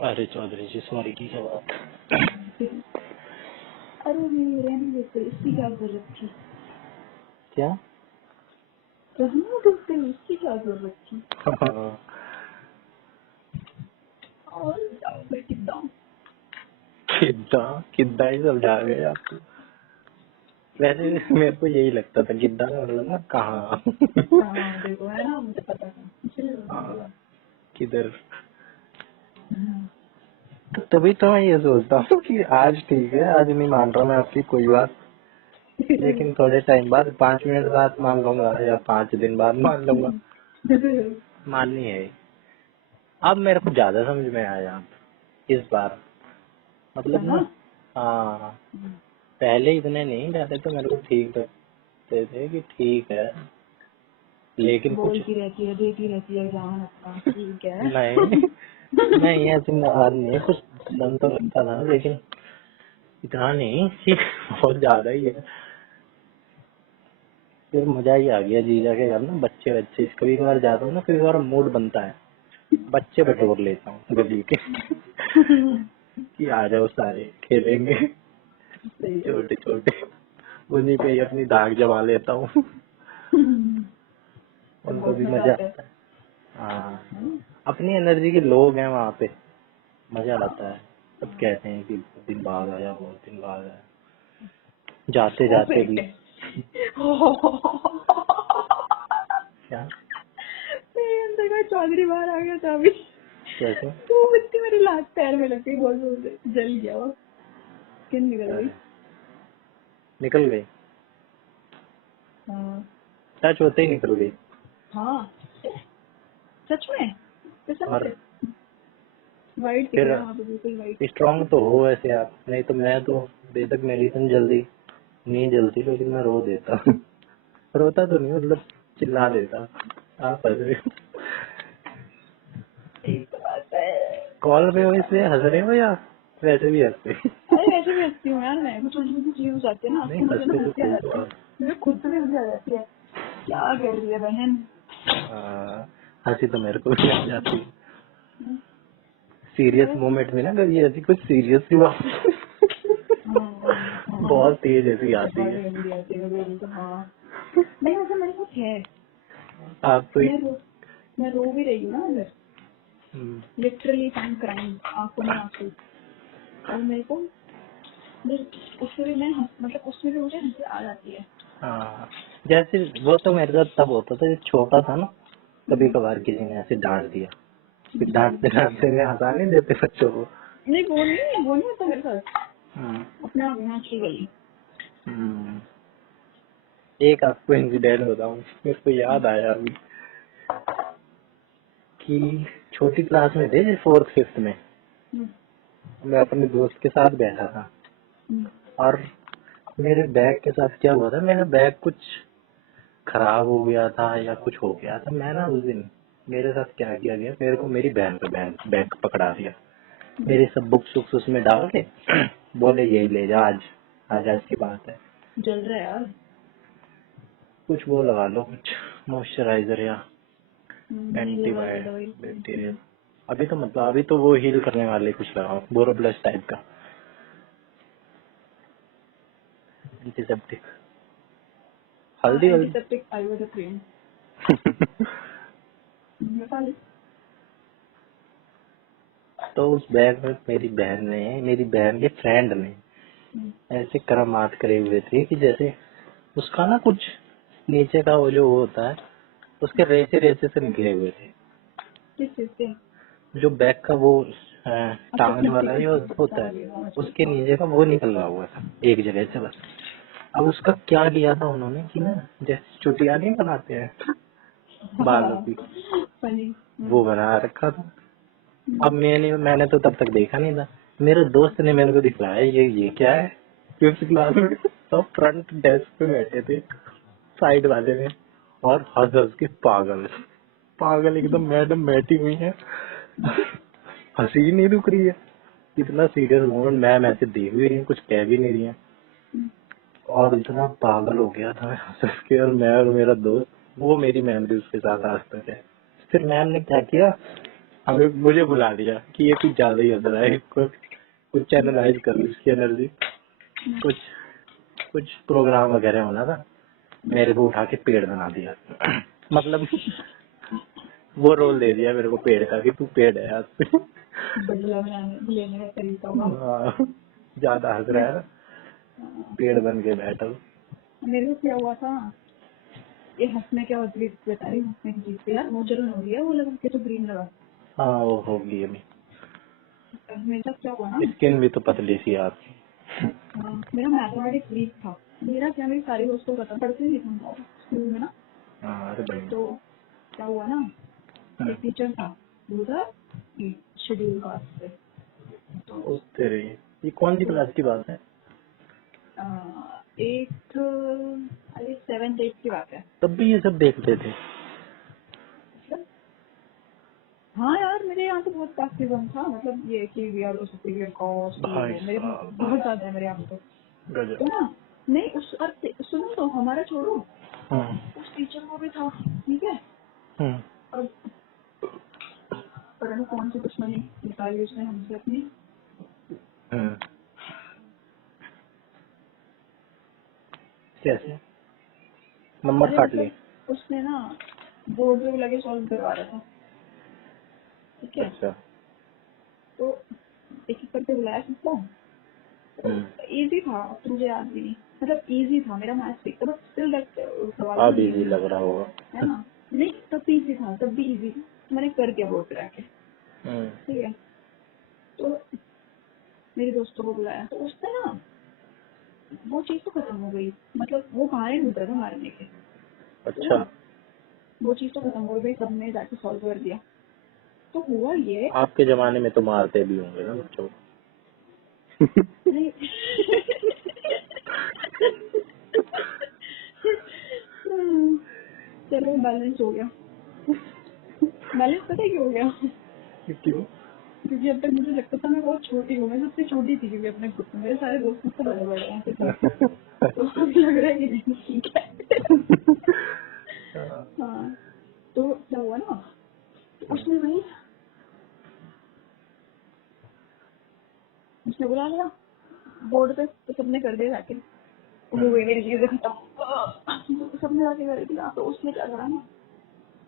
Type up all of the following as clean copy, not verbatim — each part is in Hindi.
अरे चौधरी जी सॉरी की क्या बात। अरे नहीं रहने देते, इसकी क्या जरूरत थी। क्या? रहने देते, इसकी क्या जरूरत थी। हाँ, और जाओ फिर कितना। किद्दा किद्दा ही समझा गए आप। वैसे मेरे को यही लगता था किद्दा का मतलब ना कहाँ। हाँ देखो है ना, मुझे पता था इसलिए बता हाँ, दिया। किधर। तो तभी तो मैं ये सोचता हूँ कि आज ठीक है, आज नहीं मान रहा मैं आपकी कोई बात, लेकिन थोड़े टाइम बाद 5 मिनट बाद मान लूंगा या 5 दिन बाद मान लूंगा। माननी है। अब मेरे को ज्यादा समझ में आया अब इस बार, मतलब ना। ना। हाँ, पहले इतने नहीं रहते तो मेरे को ठीक लगते थे कि ठीक है, लेकिन कुछ बोलती रहती है, देती रहती है जान अपना, ठीक है। नहीं। नहीं ऐसी बात नहीं है, कुछ दम तो लगता था लेकिन इतना नहीं कि बहुत ज्यादा ही है। फिर मजा ही आ गया जीजा के घर ना, बच्चे बच्चे कभी कभार जाता हूँ ना, कभी कभार मूड बनता है बच्चे बटोर लेता हूँ गली के कि आ जाओ सारे खेलेंगे, सही है। छोटे छोटे। उन्हीं पे ही अपनी दाग जमा लेता हूँ। उनको बहुत भी मजा मजा आता है। आता है। हाँ, अपनी एनर्जी के लोग हैं वहाँ पे, मजा आता है। सब कहते हैं कि बहुत दिन बाद आया, बहुत दिन बाद आया, जाते ओ जाते भी। बेटे। क्या? मेरे अंदर का चौधरी बाहर आ गया था अभी। कैसे? तो इतनी मेरी लात पैर में लग गई, बहुत जोर से जल गया वो, स्किन निकल गई। अरे निकल गई, हाँ। टच होते ही निकल गई। हाँ सच में, कसम और से वाइट दिख फिर रहा है वहाँ पे, बिल्कुल वाइट। स्ट्रांग तो हो वैसे आप, नहीं तो मैं तो बेशक मेडिसिन जल्दी नहीं जलती लेकिन मैं रो देता। रोता तो नहीं, मतलब चिल्ला देता। आप हंस रहे हो? यही तो बात है। कॉल पे हो इसलिए हंस रहे हो या वैसे भी हंसते? अरे वैसे भी हंसती हूँ यार मैं, कुछ छोटी छोटी चीज हो जाती है ना नहीं तो मुझे ना हंसते तो हंसी आ तुम जाती है। बहुत। मुझे खुद से भी हंसी आ जाती है, क्या कर रही है बहन। हंसी तो मेरे को भी आ जाती है सीरियस मोमेंट में ना, कभी ऐसी कुछ सीरियस सी बात बहुत तेज ऐसी आती बहुत है। गंदी आती है कभी कभी तो। हाँ नहीं वैसे मेरे साथ है। आप तो मैं रो मैं रो भी रही हूँ ना अंदर, हम्म, लिटरली आई एम क्राइंग, आंखों में आंसू। और मेरे को उसमें भी मतलब उसमें भी मुझे हंसी आ जाती है। हाँ, जैसे वो तो मेरे साथ तब होता था जब छोटा था ना, कभी कभार किसी ने ऐसे डांट दिया, फिर डांटते डांटते में हंसा नहीं देते बच्चों को। नहीं वो नहीं होता मेरे साथ, हम्म, अपने आप नेचुरली। हम्म। एक आपको इंसिडेंट बताऊं, मेरे को याद आया अभी कि छोटी क्लास में थे, 4th 5th में, मैं अपने दोस्त के साथ बैठा था और मेरे बैग के साथ क्या हुआ था, मेरा बैग कुछ खराब हो गया था या कुछ हो गया था। मैं ना उस दिन, मेरे साथ क्या किया गया, मेरे को मेरी बहन का बैग पकड़ा दिया, मेरी सब बुक्स वुक्स उसमें डाल के बोले यही ले जा आज, आज की बात है, जल रहा है यार। कुछ वो लगा लो, कुछ मॉइस्चराइजर या लगा लो दवाई। एंटीबायोटिक। अभी तो मतलब अभी तो वो हील करने वाले कुछ लगाओ, बोरोप्लस टाइप का एंटीसेप्टिक, हाँ हल्दी वल्दी। एंटीसेप्टिक आयुर्वेदिक क्रीम बता ली। तो उस बैग में मेरी बहन के फ्रेंड ने ऐसे करामात करे हुए थे कि जैसे उसका ना कुछ नीचे का वो जो होता है, उसके रेसे रेसे से निकले हुए थे। किस चीज से। जो बैग का वो अच्छा टांगने फिफ्टी वाला ये फिफ्टी होता समझ है, गई समझ गई। उसके नीचे का वो निकला हुआ था एक जगह से बस। अब उसका क्या किया था उन्होंने कि ना, जैसे चुटिया नहीं बनाते हैं बालों हाँ की, फनी। वो बना रखा था। अब मैंने तो तब तक देखा नहीं था, मेरे दोस्त ने मेरे को दिखलाया ये क्या है। 5th क्लास में सब फ्रंट डेस्क पे बैठे थे, साइड वाले में, और हंस हंस के पागल पागल एकदम, मैडम बैठी हुई है, हंसी ही नहीं रुक रही है, इतना सीरियस मोमेंट, मैम ऐसे देख भी रही है, कुछ कह भी नहीं रही है, और इतना पागल हो गया था मैं हंस हंस के। और मैं और मेरा दोस्त, वो मेरी मेमोरी उसके साथ आज तक है। फिर मैम ने क्या किया, हमें मुझे बुला दिया कि ये कुछ ज्यादा ही हो रहा है, कुछ एनालाइज कर इसकी एनर्जी, कुछ कुछ प्रोग्राम वगैरह होना था, मेरे को उठा के पेड़ बना दिया। मतलब वो रोल दे दिया मेरे को पेड़ का कि तू पेड़ है आज से। बदला लेने का तरीका हुआ। हाँ, ज्यादा हंस रहा है ना, पेड़ बन के बैठा हूँ। मेरे को क्या हुआ था, ये हंसने क्या होती है बता रही हूँ, हंसने की चीज यार वो जरूर हो रही है, वो लगा के तो ग्रीन लगा। हाँ वो होगी अभी, मेरे साथ क्या हुआ ना, स्किन भी तो पतली सी है आपकी। मेरा मैथमेटिक्स वीक था, मेरा क्या, मेरी सारी दोस्तों को पता पढ़ते नहीं था स्कूल में ना। हाँ अरे बढ़िया। तो क्या हुआ ना, एक टीचर था, दूसरा शेड्यूल कास्ट से। तो तेरे ये कौन सी क्लास की बात है? एक अरे 7th 8th की बात है। तब भी ये सब देखते थे? मतलब हाँ यार, मेरे यहाँ तो बहुत कास्टिज्म था, मतलब ये कि वी आर सुपीरियर कास्ट, भाई मेरे साहब बहुत ज्यादा है मेरे यहाँ तो। गजब। तो ना, नहीं उस सुनो तो, हमारा छोड़ो, हम्म उस टीचर को भी था, ठीक है। हम्म और पता नहीं कौन सी दुश्मनी निकाली उसने हमसे अपनी। हम्म। कैसे नंबर अरे काट लिए? मतलब उसने ना बोर्ड पे लगे सॉल्व करवा रहा था, ठीक है। अच्छा। तो एक एक करके बुलाया सबको, इजी था, अब तो मुझे याद भी नहीं, मतलब इजी था, मेरा मैथ्स ठीक था, बट स्टिल दैट सवाल अब भी इजी इजी लग था, रहा होगा। है ना। नहीं तब इजी था, तब भी इजी था, मैंने कर दिया बोर्ड पे आके, हम्म ठीक है। तो मेरे दोस्तों को बुलाया, तो उसने ना वो चीज तो खत्म हो गई, मतलब वो बहाने ढूंढ रहे थे मारने के, तो अच्छा। ना वो चीज तो खत्म हो गई, सबने जाके सॉल्व कर दिया। तो हुआ ये, आपके जमाने में तो मारते भी होंगे ना बच्चों को? नहीं चलो बैलेंस हो गया, बैलेंस पता है क्यों हो गया, क्यों? क्योंकि अब तक मुझे लगता था मैं बहुत छोटी हूँ, मैं सबसे छोटी थी, क्योंकि अपने ग्रुप में मेरे सारे दोस्त मुझसे बड़े बड़े हैं, ठीक है। तो अभी लग रहा है कि नहीं ठीक है। हाँ, तो क्या हुआ ना, उसने वही उसने बुला लिया बोर्ड पे, तो सबने कर दिया जाके, हो गई मेरी चीजें खत्म, तो सबने जाके कर दिया। तो उसने क्या करा ना,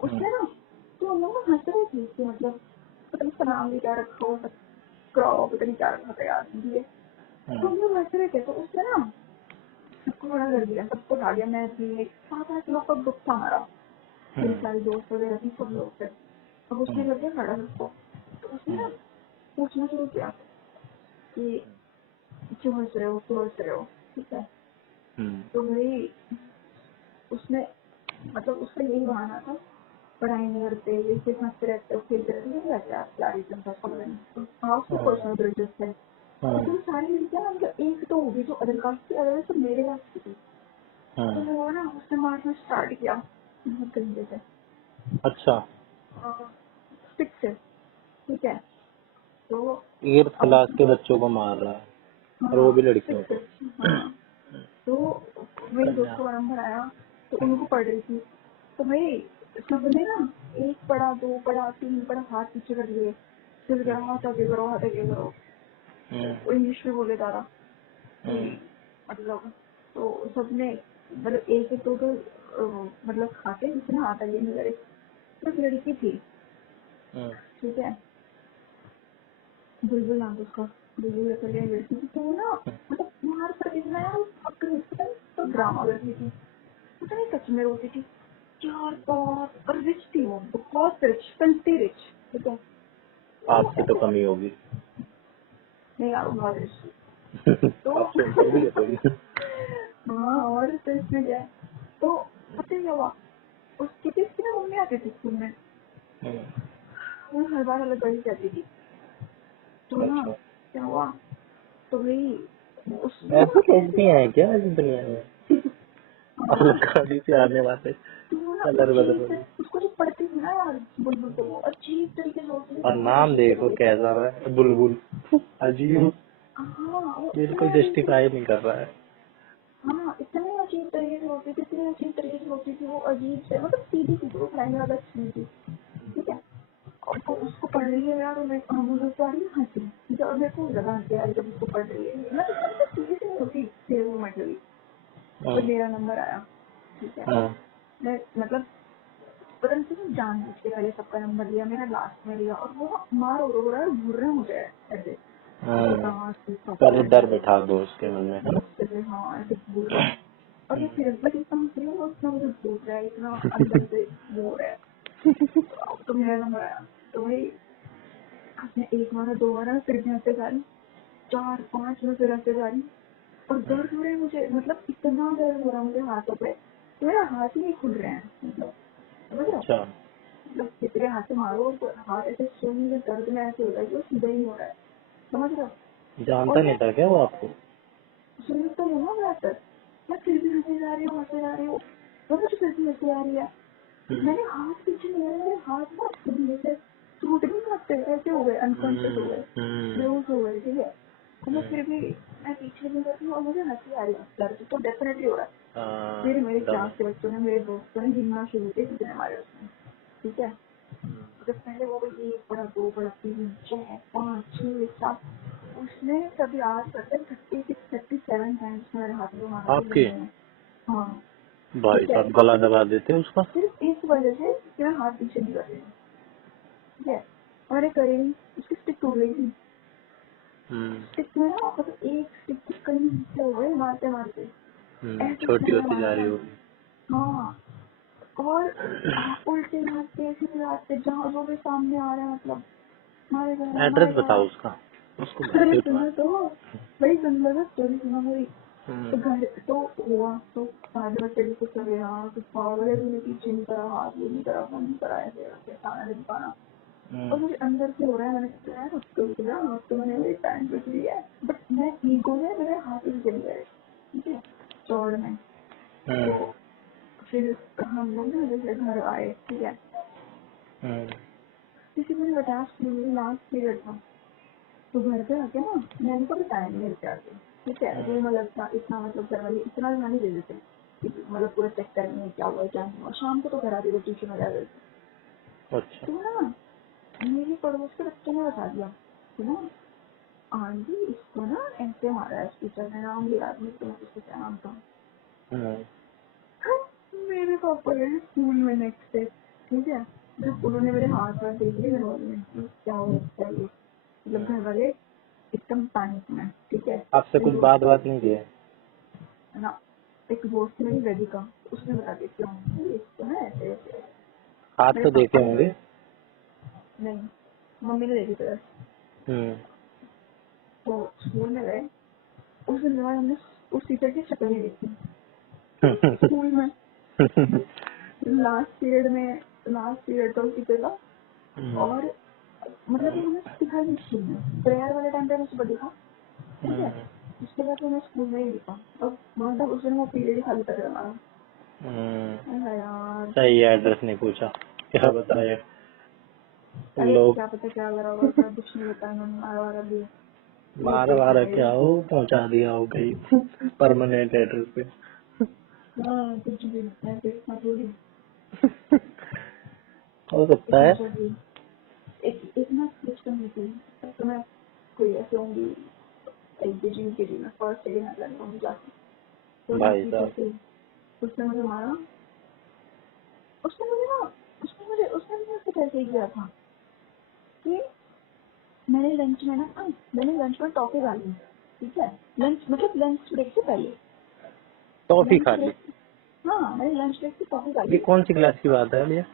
उसने ना, तो हम लोग ना हंस रहे थे कि मतलब पता नहीं उसका नाम भी क्या रखा हो, क्रॉ पता नहीं क्या रखा था याद नहीं है। तो हम लोग हंस रहे थे, तो उसने ना सबको मना कर दिया, सबको उठा दिया। मैं थी, 7-8 लोग का ग्रुप था हमारा, मेरे सारे दोस्त वगैरह थी, सब लोग थे। अब उसने कर दिया खड़ा सबको, तो उसने ना पूछना शुरू किया कि क्यों हंस रहे हो, क्यों हंस रहे हो, ठीक है। तो भाई उसने, मतलब उसका यही बहाना था, पढ़ाई नहीं करते, ये सिर्फ हंसते रहते हो, खेलते रहते हो, वैसे आप क्लारिज्म था सब में, तो हाँ उसके पर्सनल ग्रेजेस थे। तो सारी लड़कियां ना, मतलब एक तो होगी जो अदर कास्ट की, अदर सब मेरे कास्ट की थी। तो वो ना उसने मारना स्टार्ट किया बहुत गंदे से, अच्छा। स्टिक से, ठीक है। तो 8th अब क्लास के बच्चों को मार रहा है, और वो हाँ भी लड़कियों स्टिक से, को? हाँ। तो मेरी दोस्त कन्या। को नंबर आया, तो उनको पढ़ रही थी, तो भाई सबने ना 1 पढ़ा, 2 पढ़ा, 3 पढ़ा, हाथ पीछे कर लिए, फिर क्या, हाथ आगे करो, हाथ आगे करो, तो इंग्लिश में बोले जा रहा कि मतलब, तो सबने मतलब एक एक दो मतलब खाते, जिसने हाथ आगे नहीं करे, सिर्फ लड़की थी, ठीक है, बुलबुल नाम था उसका, बुलबुल करके लड़की थी। तो वो ना मतलब मार कर इतना यार, तो ड्रामा करती थी, पता नहीं सच में रोती थी यार, बहुत रिच थी वो, बहुत रिच, फंटी रिच, ठीक है। आपसे तो कमी होगी। नहीं यार वो बहुत रिच थी। तो आपसे ऊपर भी है थोड़ी। हाँ, और तो इसमें क्या है, तो पता है क्या हुआ, उसकी थी उसकी ना मम्मी आती थी स्कूल में, वो हर बार अलग गली जाती थी। तो ना अच्छा, क्या हुआ, तो भाई उसने ना ऐसी ऐसे, कैसी हैं क्या इस दुनिया में? अलग गाड़ी से आने वाले तो वो ना कलर बदल अजीब से, बदल। उसको जो पढ़ती थी ना यार बुलबुल, को वो अजीब तरीके से होती थी, और बहुत नाम अजीब देखो तरीके से। कैसा है, बुलबुल। अजीब, हाँ वो बिल्कुल इतने अजीब जस्टिफाई तरीके, नहीं कर रहा है। हाँ इतने अजीब तरीके से होती थी, इतने अजीब तरीके से होती थी वो, अजीब से, मतलब सीधी थी, वो पढ़ाई में ज्यादा अच्छी नहीं थी, ठीक है। और उसको पढ़ रही है यार, और मैं मुझे तो आ रही है हंसी, जब मेरे को लगा हंसी आ रही जब उसको पढ़ रही है, मैं तो सीरियस नहीं होती फिर वो मच गई। तो मेरा नंबर आया, ठीक है, मैं मतलब पता नहीं क्यों जान बुझ के पहले सबका नंबर लिया, मेरा लास्ट में लिया, और वो मार रो रहा है, घूर रहे हैं मुझे ऐसे, पहले डर बैठा दो उसके मन में, है ना? हाँ ऐसे घूर रहा है, और मैं फिर इतना हंस रही हूँ, उतना मुझे घूर रहा है, इतना अंदर से वो हो रहा है। तो मेरा नंबर आया, तो भाई आपने एक मारा, दो मारा, फिर भी हंसते जा रही, 4-5 में फिर हंसते जा रही, और दर्द हो रहा है मुझे, मतलब इतना दर्द हो रहा है मुझे हाथों पे, मेरा हाथ ही नहीं खुल रहे हैं, मतलब समझ रहे हो? अच्छा, मतलब कितने हाथ से मारो तो हाथ ऐसे सुन में दर्द में ऐसे होता है कि वो सीधा ही हो रहा है, समझ रहे हो? जानता और नहीं मैं था क्या वो आपको? सुन तो हूँ ना बेहतर, मैं फिर भी हंसे जा रही हूँ, हंसे जा रही हूँ, तो मुझे फिर भी हंसी आ रही है, मैंने हाथ पीछे लिया, मेरे हाथ ना धीरे से टूट नहीं सकते, ऐसे हो गए, अनकॉन्शियस हो गए, बेहोश हो गए, ठीक है, तो मैं फिर भी मैं पीछे नहीं करती हूँ, और मुझे हंसी आ रही है, दर्द तो डेफिनेटली हो रहा है। फिर मेरे क्लास के बच्चों ने, मेरे दोस्तों ने गिनना शुरू किया कितने हमारे उसमें, ठीक है, जब पहले वो 1 बड़ा 2 बड़ा 3 6 5 6 7, उसने कभी आज तक 36-37 टाइम्स मेरे हाथ में मारा था आपके गिनने में। हाँ भाई ठीक है, साहब गला दबा देते उसका। सिर्फ इस वजह से कि मैं हाथ पीछे नहीं कर रही हूँ, ठीक है, और मैंने करी नहीं, उसकी स्टिक टूट गई थी, स्टिक में ना मतलब एक स्टिक कहीं नीचे हो गए मारते मारते, ऐसे छोटी उसने होती जा मारा रही था। होगी। हाँ, और उल्टे मारते सीधे मारते, जहाँ जो भी सामने आ रहा है, मतलब मारे जा रहा है, एड्रेस मारे जा रहा बताओ है। उसका, उसको अरे घसीट मार। सुनो तो, बड़ी सुंदर है स्टोरी, सुनो मेरी। तो घर तो हुआ, तो साढ़े बच्चे भी कुछ चले, हाँ कुछ पागल भी नहीं, पीछे नहीं करा, हाथ भी नहीं करा, फोन नहीं करा, ऐसे ऐसे खाना नहीं पाना, और मुझे अंदर से हो रहा है, मैंने कहा यार अब तो मैंने मेरी पैंट बच रही है, बट मैं ईगो में मेरे हाथ ही चल गए, ठीक है, चौड़ में। तो फिर हम लोग ना जैसे घर आए, ठीक है, किसी को नहीं बताया, स्कूल में लास्ट पीरियड था, तो घर पे आके ना मैंने को बताया नहीं घर पे आके, ठीक है, रूम अलग था, इतना मतलब घर वाले इतना ध्यान नहीं देते थे, मतलब पूरा चेक करने क्या हुआ क्या नहीं हुआ, शाम को तो घर आते थे ट्यूशन वगैरह, अच्छा, तो ना मेरे पड़ोस के बच्चे ने बता दिया कि ना आंटी इसको ना ऐसे मारा है, टीचर ने नाम लिया, उसको क्या नाम था, मेरे पापा गए स्कूल में नेक्स्ट डे, ठीक है, जब उन्होंने मेरे हाथ पर देख लिया घर वालों ने कि क्या हो सकता है ये, मतलब घर वाले एकदम पैनिक में, ठीक है, आपसे मेरी कुछ दोस्त बात नहीं किया? है ना, एक दोस्त मेरी वेदिका, उसने बता दिया कि हाँ, इसको ना ऐसे ऐसे, हाथ मेरे तो देखे पापा होंगे। नहीं, मम्मी ने देखी तरह, तो स्कूल में गए, उस दिन बाद हमने उस टीचर की शक्ल नहीं देखी स्कूल में, लास्ट पीरियड था उस टीचर का, और मतलब कि हमें दिखाई नहीं स्कूल में, प्रेयर वाले टाइम पे हमें सुबह दिखा, ठीक है, उसके बाद हमें स्कूल में ही दिखा, और मतलब उस दिन वो पीरियड ही खाली कर हमारा, यार, सही है, एड्रेस नहीं पूछा, क्या बताया अरे लोग। क्या पता क्या करा होगा, क्या कुछ नहीं बताया उन्होंने, मारा वारा भी मारा वारा क्या हो, पहुंचा दिया हो कहीं परमानेंट एड्रेस पे। हाँ कुछ भी ऐसे इतना थोड़ी, हो सकता इतना है। थोड़ी, एक ना सिस्टम नहीं थी, तो मैं कोई ऐसे होंगी एलकेजी यूकेजी में, फर्स्ट सेकेंड अटैक होंगी जाके, तो एक भाई टीचर साहब, थी, उसने मुझे मारा, उसने मुझे कुछ ऐसे ही किया था कि मैंने लंच में टॉफी डाली, ठीक है, लंच मतलब लंच ब्रेक से पहले, टॉफी लंच खा ली? ब्रेक, हाँ मैंने लंच ब्रेक से टॉफी ये डाली। कौन सी क्लास की बात है भैया?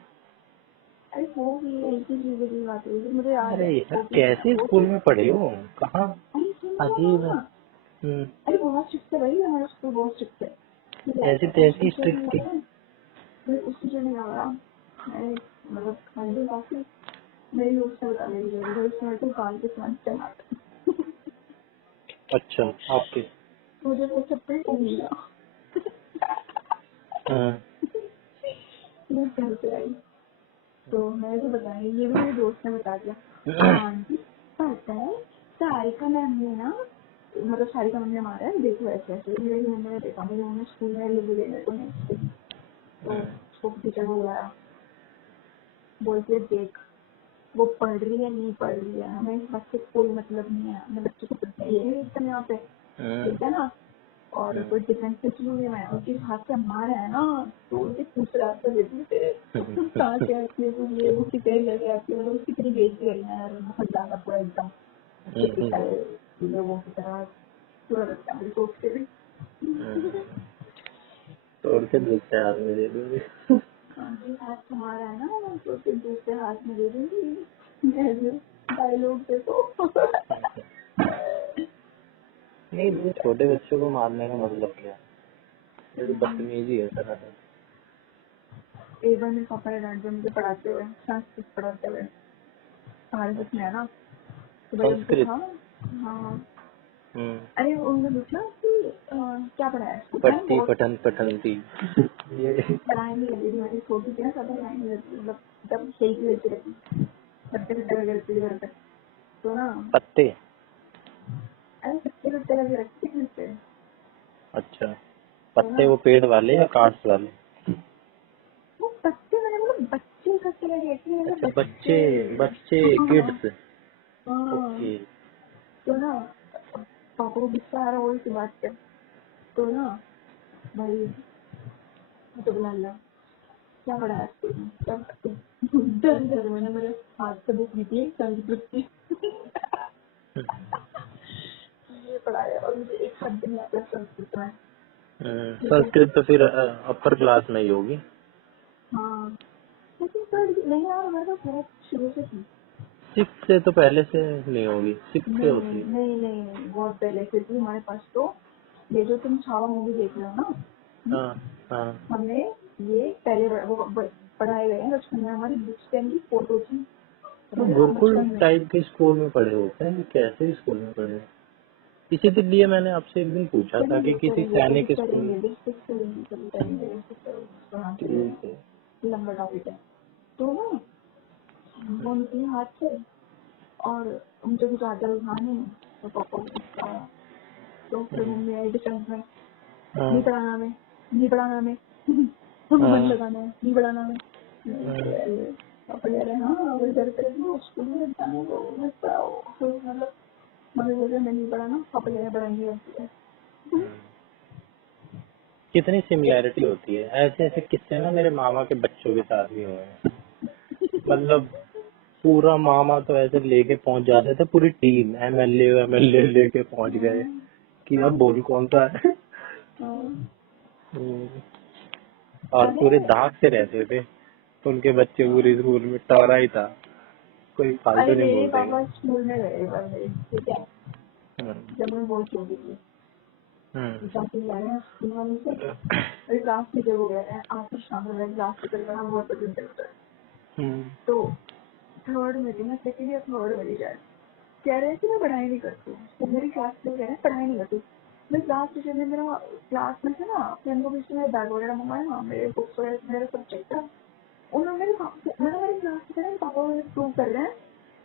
अरे वो भी एलकेजी यूकेजी की बात हुई, मुझे याद अरे है यार, छोटी थी मैं, कैसे वो स्कूल थी, में पढ़े हो, कहाँ? अरे सुन तो अजीब है। ना, अरे बहुत स्ट्रिक्ट है भाई, हमारे स्कूल बहुत स्ट्रिक्ट है, ठीक है, ऐसी उस तैसी टीचर स्ट्रिक्ट ने थी? आया, फिर उस टीचर ने आया, मैं मतलब खाने काफी, मेरी उससे बता मेरी जरूरत, उसने मेरे को कान के साथ चलाता, अच्छा, आपके? मुझे वो चप्पल टूट गया, मैं घर पे आई, तो मैंने तो बताया, ये भी मेरे दोस्त ने बता दिया, आंटी पता है सारिका मैम ने ना, मतलब सारिका मैम ने मारा है, देखो ऐसे ऐसे, मेरी मम्मी ने देखा, मेरी मम्मी स्कूल में लिख देने को नेक्स्ट दिन, तो उसको टीचर को बुलाया, बोलते देख, वो पढ़ रही है नहीं पढ़ रही है, हमें इस बात से कोई मतलब नहीं है। हमें बच्चे को यही नहीं यहाँ पे, ठीक है ना। और कोई डिफेंस से क्यों नहीं, मैं उसके हाथ से मारा है ना तो उसे पूछ रहा था बेटी तेरे कहाँ से आती है तू, ये उसकी तेरे लगे आती है, उसकी तेरी बेइज्जती करना है यार, बहुत ज्यादा पूरा एकदम लोगों की तरह पूरा लगता है सोच के भी। तोड़ के दूसरे हाथ में दे दूंगी। जिस हाथ से मारा है ना तो फिर दूसरे हाथ में दे दूंगी डायलॉग देखो। नहीं, वो छोटे बच्चों को मारने का मतलब क्या है? ये तो बदतमीजी है सर। एक बार मेरे पापा ने डांट दिया मुझे पढ़ाते हुए, संस्कृत पढ़ाते हुए, हमारे बस में है ना, तो भाई उनको संस्कृत। था। हाँ अरे उन्होंने पूछा कि क्या पढ़ाया है, मैंने पट्टी बहुत पठन पठनती ये पढ़ाई नहीं लगी थी, मेरी छोटी थी ना ज्यादा पढ़ाई नहीं लगती, मतलब जब खेलती रहती रहती बच्चे बच्चे लगे रहती घर पे, तो ना पत्ते। अरे बच्चे बच्चे लगे रखते घर पे, अच्छा, तो पत्ते ना वो पेड़ वाले या कांच वाले? वो बच्चे, मैंने बोला बच्चे इकट्ठे लगे रहते हैं अच्छा, बच्चे। बच्चे बच्चे हाँ किड्स। हाँ, ओके। तो ना पापा को गुस्सा आ रहा हो इसी बात पे, तो ना भाई तो बुला लिया, क्या पढ़ा है स्कूल में, क्या डर डर मैंने मेरे हाथ से बुक निकली संस्कृत की ये पढ़ाया और मुझे एक शब्द नहीं आता संस्कृत में, ठीक है। संस्कृत तो फिर अपर क्लास में ही होगी। हाँ लेकिन सर नहीं यार, मेरे पास बहुत शुरू से थी। सिक्स से तो पहले से नहीं होगी, सिक्स से नहीं होती है। नहीं नहीं नहीं, बहुत पहले से थी हमारे पास। तो ये जो तुम छावा मूवी देख रहे हो ना, हाँ हाँ। हमने ये पहले पढ़ाए गए हैं बचपन में, हमारी बुक्स पे इनकी फोटो थी तो गुरुकुल बचपन में। टाइप के स्कूल में पढ़े होते हैं, कैसे स्कूल में पढ़े? इसीलिए मैंने आपसे एक दिन पूछा था कि करेंगे किसी करेंगे कभी सैनिक स्कूल। करेंगे, डिस्कस करेंगे, कभी करेंगे डिस्कस करेंगे, हाँ ठीक है। चलेगा, लंबा टॉपिक है। तो ना वो निकली हाथ से और मुझे कुछ आता था नहीं, तो पापा को गुस्सा आया, तो फिर मम्मी आई डिफेंस में, नहीं हाँ पढ़ाना हमें, नहीं पढ़ाना हमें हमें मन हाँ लगाना है, नहीं पढ़ाना हमें। हाँ। पापा कह रहे हैं हाँ अगर घर पे भी स्कूल में जाने को मत पढ़ाओ, तो मतलब मम्मी बोल रहे मैं नहीं पढ़ाना, पापा कह रहे पढ़ाएंगे। कितनी सिमिलैरिटी होती है, ऐसे ऐसे किस्से ना मेरे मामा के बच्चों के साथ भी हुए हैं। मतलब पूरा मामा तो ऐसे लेके पहुंच जाते थे, पूरी टीम एमएलए लेके पहुंच गए कि अब बोल कौन सा है। हम्म, और अरे पूरे दाग से रहते थे उनके बच्चे, पूरी स्कूल में टोरा ही था, कोई फालतू अरे नहीं मेरे बोल पापा देगा। स्कूल में गए एक बार मेरे, ठीक है, हम्म, जब मैं बहुत छोटी थी, हम्म, जाके जा रहे हैं स्कूल वाले से, मेरे क्लास टीचर हो गए हैं, आपकी शाम में क्लास टीचर का नाम बहुत पसंद करता है। हम्म, तो थर्ड में थी मैं, सेकेंड या थर्ड में थी शायद, कह रहे हैं कि मैं पढ़ाई नहीं करती हूँ, तो मेरी क्लास टीचर कह रहे हैं पढ़ाई नहीं करती। मेरी क्लास टीचर ने मेरा क्लास में से ना फिर उनको बीच में बैग वगैरह मंगवाया, मेरे बुक्स वगैरह मेरे सब्जेक्ट था, उन्होंने मेरे क्लास टीचर ने पापा मुझे प्रूव कर रहे हैं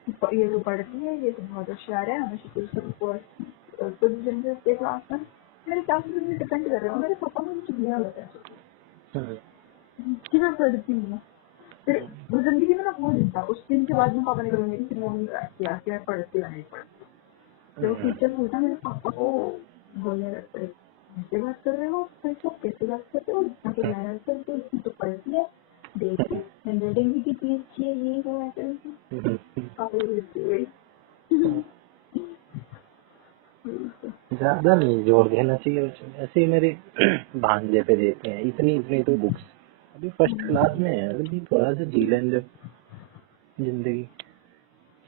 कि ये तो पढ़ती है, ये तो बहुत होशियार है, हमेशा पोजिशन पे क्लास में। मेरे क्लास टीचर मुझे डिपेंड कर रहे हो, मेरे पापा मुझे चुगलियां लगाते हैं हम्म, कि मैं पढ़ती हूँ। फिर वो जिंदगी में ना भूल जाता, उस दिन के बाद में पापा ने कहा मेरी फिर मम्मी क्लास में पढ़ती है नहीं पढ़ती। तो टीचर पूछा मेरे पापा को, बोलने लगते कैसे बात कर रहे हो, कैसे बात करते हो, इतना तो मेहनत करते हो, इतनी तो पढ़ती है, देखिए हैंडराइटिंग भी कितनी अच्छी है, ये है वैसे वैसे। पापा को लिखती हुई ज्यादा नहीं जोर देना चाहिए बच्चों में। ऐसे ही मेरे भांजे पे देते हैं, इतनी इतनी तो बुक्स, अभी फर्स्ट क्लास में है, अभी थोड़ा सा जी लें जब जिंदगी,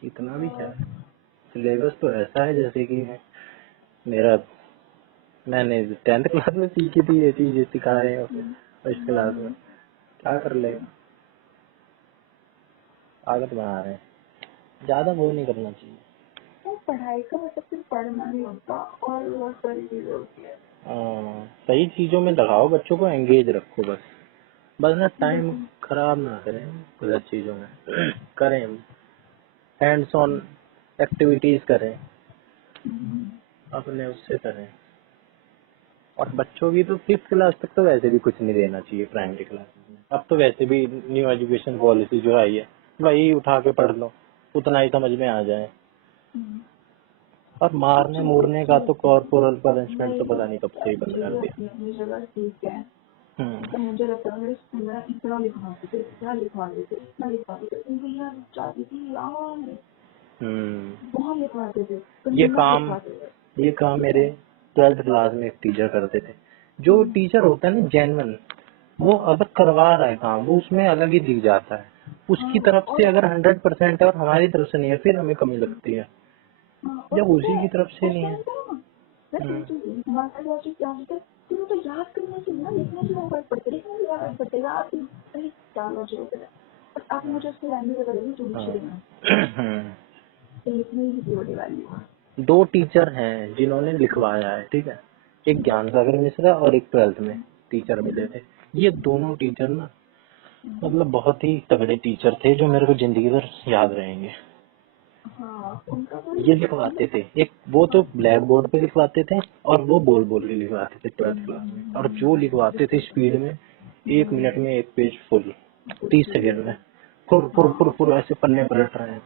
इतना भी क्या है। सिलेबस तो ऐसा है जैसे कि मेरा, मैंने 10th क्लास में सीखी थी ये चीजें सिखा रहे हैं फर्स्ट क्लास में, क्या कर लेगा, आदत बना रहे हैं, ज्यादा वो नहीं करना चाहिए। पढ़ाई का मतलब सिर्फ पढ़ना नहीं होता और बहुत सारी चीजें होती है। सही चीजों में लगाओ, बच्चों को एंगेज रखो, बस ना टाइम खराब ना करें गलत चीजों में। करें, हैंड्स ऑन एक्टिविटीज करें, अपने उससे करें। और बच्चों की तो 5th क्लास तक तो वैसे भी कुछ नहीं देना चाहिए प्राइमरी क्लास में। अब तो वैसे भी न्यू एजुकेशन पॉलिसी जो आई है वही उठा के पढ़ लो, उतना ही समझ में आ जाए। हम्म। और मारने मूरने का तो कॉर्पोरल पनिशमेंट तो नहीं, पता नहीं कब से ही बंद कर दिया। अपनी जगह ठीक है, तो हम्म। मुझे लगता है मेरे स्कूल में इतना लिखवाते थे, इतना लिखवाते थे, इतना लिखवाते थे, उनकी यार जाती थी यार, हम्म। बहुत लिखवाते थे, ये कंटिन्यूस काम लिखवाते थे। ये काम मेरे 12th क्लास में एक टीचर करते थे। जो टीचर होता है ना जेन्युइन, वो अगर करवा रहा है काम वो उसमें अलग ही दिख जाता है। उसकी हाँ, तरफ से और अगर 100% है और हमारी तरफ से नहीं है फिर हमें कमी लगती है। हाँ, और जब पता उसी है की तरफ से उस नहीं है। टाइम पे ना, मैं हम्म। तुमसे हमारे पास चीज क्या होती है, तुम्हें तो याद करने से ना लिखने से फर्क पड़ता है, लिखने से क्या फर्क पड़ेगा, आप कहीं क्या लॉजिक होता है। पर आप मुझे उसके लैंग्वेज बता देंगे जुडिशरी में, हाँ। तो लिखने की कितनी बड़ी वैल्यू है। दो टीचर हैं जिन्होंने लिखवाया है, ठीक है। एक ज्ञान सागर मिश्रा और एक 12th में टीचर मिले थे। ये दोनों टीचर ना मतलब बहुत ही तगड़े टीचर थे जो मेरे को जिंदगी भर याद रहेंगे। हाँ, उनका तो ये लिखवाते थे, एक वो तो ब्लैक बोर्ड पे लिखवाते थे और वो बोल बोल के लिखवाते थे 12th क्लास में। और जो लिखवाते थे स्पीड में, 1 मिनट में एक पेज फुल, 30 सेकेंड में फुर फुर फुर फुर ऐसे पन्ने पलट रहे हैं,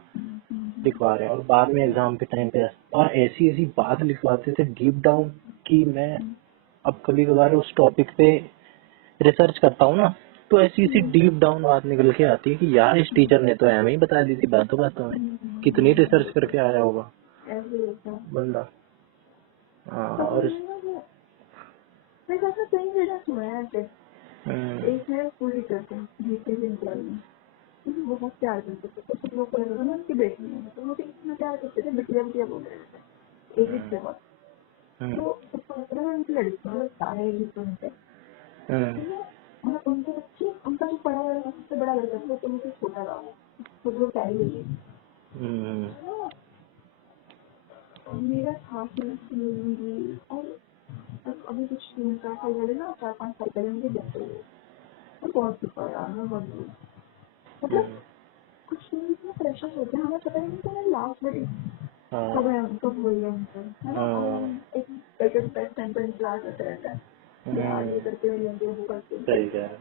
लिखवा रहे हैं। और बाद में एग्जाम के टाइम पे और ऐसी ऐसी बात लिखवाते थे डीप डाउन कि मैं अब कभी कभार उस टॉपिक पे रिसर्च करता हूँ ना, तो ऐसी ऐसी डीप डाउन बात निकल के आती है कि यार इस टीचर ने तो एम ही बता दी थी बातों बातों में। कितनी रिसर्च करके आया होगा ऐसे होता है। बंदा। हाँ, तो और मैंने ना वो, मैं ऐसा कई जगह सुना है ऐसे। हम्म, एक है स्कूल टीचर थे, जीके सिंह में, मुझे बहुत प्यार करते थे, तो सब लोग कहते थे ना उनकी बेटी है, तो मुझे इतना प्यार करते थे, बिटिया बिटिया बोल रहे थे, एजिड थे बहुत। हम्म, तो उसको लगता है उनकी लड़की, मतलब सारे एजिड तो उनसे, हम्म, तो वो मतलब उनके बच्चे, उनका जो बड़ा लड़का, सबसे बड़ा लड़का था, वो तो मुझे छोटा था, वो जो कैरी हुई है। हम्म, तो मेरा था कि और अभी कुछ 3-4 साल पहले ना, 4-5 साल पहले मुझे डेथ हो गई। मैं बहुत दुखा यार, मैं बहुत दुखी। मतलब हम्म, कुछ नहीं, इतना प्रेशर होता है, हमें पता ही नहीं था लास्ट बड़ी हाँ, कब है, कब हुई है उनसे, है ना। और हाँ, हम एक सेकंड बेस्ट टाइम क्लास होता रहता है, यार ये करते हुए लेंगे, वो करते हुए। सही कह रहे हैं।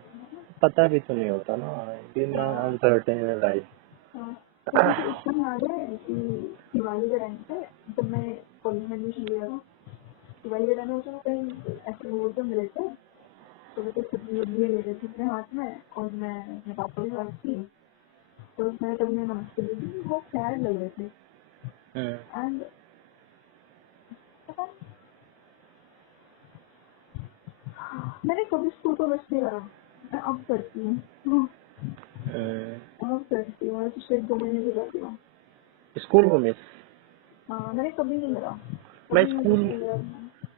पता भी तो नहीं होता ना, बिना हाँ, अनसर्टेन लाइफ। हाँ। तो मुझे एकदम याद है कि दिवाली के टाइम पे, जब मैं कॉलेज में एडमिशन लिया था, दिवाली के टाइम में मुझे कहीं ऐसे लोग तो मिले थे, तो वो तो सब्जी वब्जी ले रहे थे अपने हाथ में, और मैं अपने पापा के साथ थी, तो मैं तब मैं नमस्ते दी थी, बहुत सैड लग रहे थे। हम्म, एंड पता नहीं, मैंने कभी स्कूल को मिस नहीं करा, मैं अब करती हूँ, हम्म, अब करती हूँ, मैं पिछले 2 महीने से करती हूँ। स्कूल को मिस हाँ, मैंने कभी नहीं करा, मैं कभी नहीं स्कूल किया।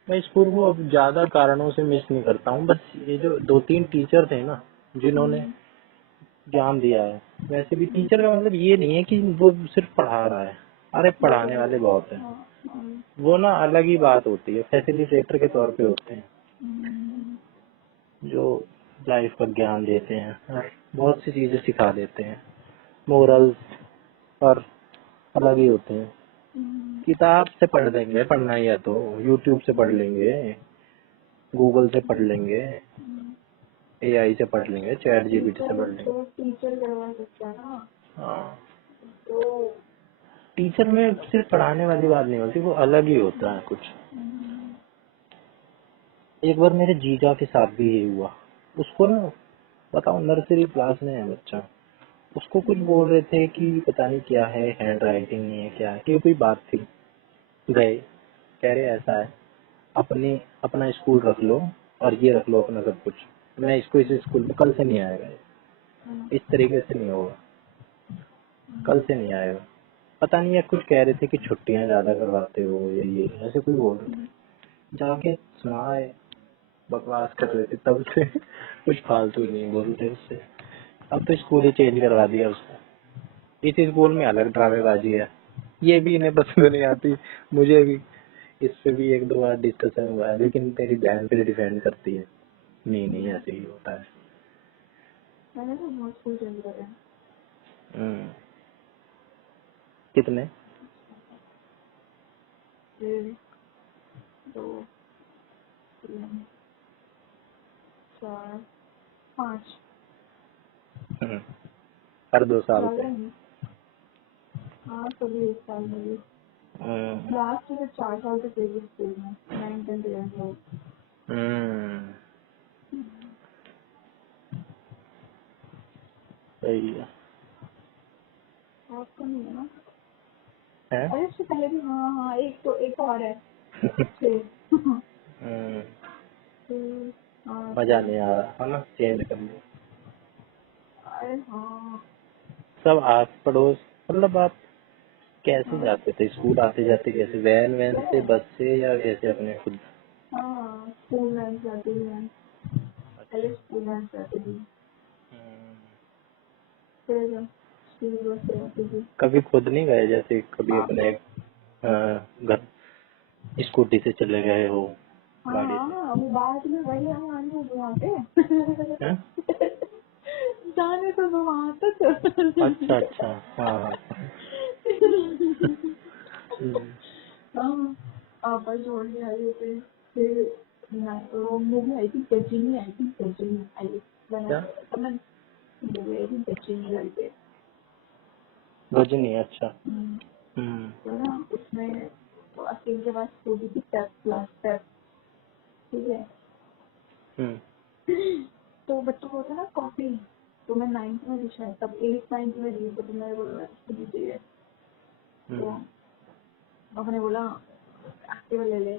मैं स्कूल को अब ज्यादा कारणों से मिस नहीं करता हूँ। बस ये जो 2-3 टीचर थे ना जिन्होंने ज्ञान दिया है। वैसे भी टीचर का मतलब ये नहीं है कि वो सिर्फ पढ़ा रहा है, अरे पढ़ाने वाले बहुत हैं। हाँ, हाँ, वो ना अलग ही बात होती है, फैसिलिटेटर के तौर पे होते हैं जो लाइफ का ज्ञान देते हैं और बहुत सी चीजें सिखा देते हैं। मोरल्स और अलग ही होते हैं। किताब से पढ़ लेंगे, पढ़ना ही है तो यूट्यूब से पढ़ लेंगे, गूगल से पढ़ लेंगे, एआई से पढ़ लेंगे, चैट जीपीटी से टीचर पढ़ लेंगे। तो टीचर करवा सकता है ना, हाँ, तो टीचर में सिर्फ पढ़ाने वाली बात नहीं होती, वो अलग ही होता है कुछ। एक बार मेरे जीजा के साथ भी यही हुआ। उसको ना बताओ, नर्सरी क्लास में है बच्चा, उसको कुछ बोल रहे थे कि पता नहीं क्या है, हैंड राइटिंग नहीं है क्या है, कि कोई बात थी। गए, कह रहे ऐसा है, अपने अपना स्कूल रख लो और ये रख लो अपना सब कुछ, मैं इसको इस स्कूल में कल से नहीं आएगा ये। इस तरीके से नहीं होगा, कल से नहीं आएगा। पता नहीं, या कुछ कह रहे थे कि छुट्टियां ज्यादा करवाते हो या ये ऐसे कोई बोल रहे थे। जाके सुनाए, बकवास कर रहे थे तब से कुछ फालतू नहीं बोलते उससे। अब तो स्कूल ही चेंज करवा दिया उसका। इस स्कूल में अलग ड्रामेबाजी है, ये भी इन्हें पसंद नहीं आती। मुझे भी इस पे भी 1-2 बार डिस्कशन हुआ है, लेकिन तेरी बहन फिर डिफेंड करती है, नहीं नहीं ऐसे ही होता है। मैंने तो बहुत स्कूल चेंज करे हैं, हम्म, कितने? फिर 2, 3, 4, 5, हर 2 साल ज्यादा पे? नहीं। हाँ सभी 1 साल में भी हम्म, लास्ट से 4 साल तक एक ही स्कूल में 9, 10, 11, हम्म, सही है। आपका नहीं है ना? हैं? अरे उससे पहले भी हाँ हाँ एक और है 6 हम्म, हाँ मजा 6 नहीं आ रहा है ना चेंज करने। अरे हाँ सब आस पड़ोस, मतलब आप कैसे हाँ जाते थे स्कूल आते जाते, कैसे वैन वैन से, बस से, या कैसे अपने खुद? हाँ स्कूल वैन जाती थी मैं पहले स्कूल वैन जाती थी हम्म, फिर स्कूल बस से जाती थी कभी खुद नहीं गए, जैसे कभी हाँ अपने घर स्कूटी से चले गए हो, हाँ गाड़ी से? हाँ वो बाद में वही हम आने हो वहाँ पे हैं? जाने तो दो वहाँ तक अच्छा अच्छा, हाँ हाँ। हम्म, हाँ पापा छोड़ के आए थे फिर वो मूवी आई थी गजनी आई थी गजनी आई क्या? समझ मूवी आई थी गजनी करके गजनी, अच्छा। हम्म, हम्म, तो ना उसमें तो अकेले के पास स्कूटी थी टेप क्लास टेप ठीक है हम्म, तो बच्चों को होता है ना कॉपी तो मैं 9th में थी शायद तब 8th 9th में थी तो मेरे को स्कूटी चाहिए तो हम्म, पापा ने बोला एक्टिवा ले ले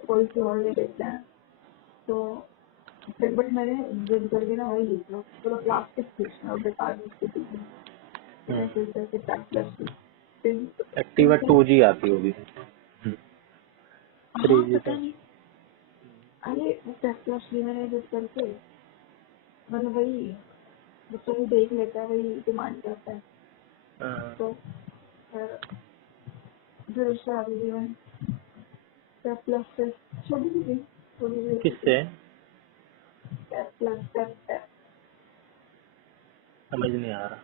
कोई सी और ले लेते हैं तो फिर बट मैंने जिद करके ना वही ली थी थोड़ा प्लास्टिक थी उसमें और बेकार की स्कूटी थी तो मैं फिर करके टेप प्लस ली फिर एक्टिवा फिर 2G आती होगी। हाँ 3G तो। पता नहीं अरे वो टेप प्लस ली मैंने जिद करके मतलब वही बच्चा भी देख लेता है वही डिमांड करता है हाँ। तो फिर उससे आगे भी मैं टेप प्लस से छोटी सी थी थोड़ी सी होती थी किससे? टेप प्लस टेप समझ नहीं आ रहा।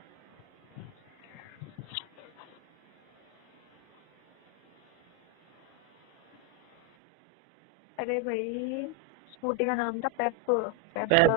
अरे भाई स्कूटी का नाम था पेप पेप पैप